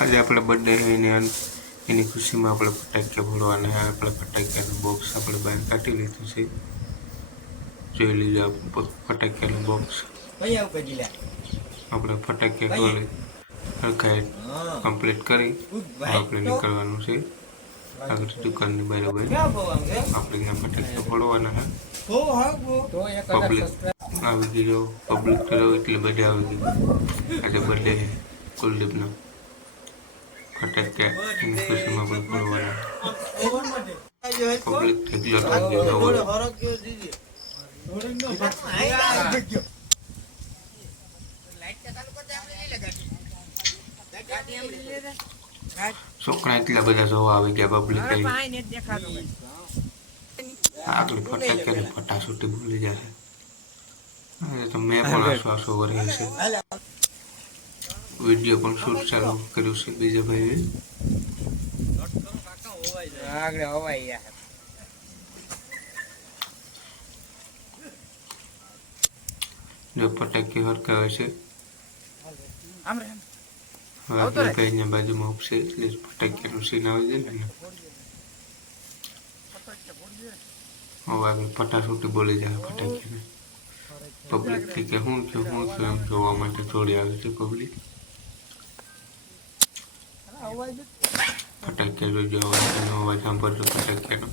આજે આપણે બર્થડે એની ખુશીમાં આપણે ફટાકિયા ફોડવાના. આપણે ફટાકિયાનું બોક્સ આપણે બહાર કાઢી લીધું છે. જોઈ લીધું આપણે ફટાકિયાનું બોક્સ. આપણે ફટાકિયા ખોલી હરખાઈ કમ્પ્લીટ કરી આપણે નીકળવાનું છે આગળ દુકાનની બરાબર. આપણે ત્યાં ફટાકિયા ફોડવાના. પબ્લિક આવી ગયો, પબ્લિક તો એટલે બધા આવી ગયું. આજે બર્થડે કુલદીપનો. ફટાકિયા એની ખુશીમાં પણ ફોડવાના. પબ્લિક એટલો થાકી ગયો હોય. છોકરા એટલા બધા જોવા આવી ગયા. પબ્લિક આગળ ફટાકિયા ફટાસુટી ભૂલી જાય તો મેં પણ આસો વરી છે. વિડીયો પણ શૂટ ચાલુ કર્યું છે બીજા ભાઈએ. જો ફટાકી હરકાવે છે. આપણે કઈ બાજુમાં ઉપસે એટલે ફટાકિયાનું સીન આવી જાય ને. હવે આગળ ફટાસુટી બોલી જાય ફટાકિયાને. પબ્લિક થી કે હું થયું એમ જોવા માટે થોડી આવે છે પબ્લિક. ફટાકિયા જોજો અવાજ સાંભળજો ફટાકિયાનો.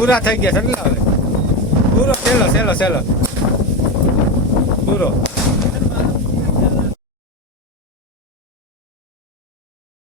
પૂરા થઈ ગયા છે. પૂરો સેલો પૂરો.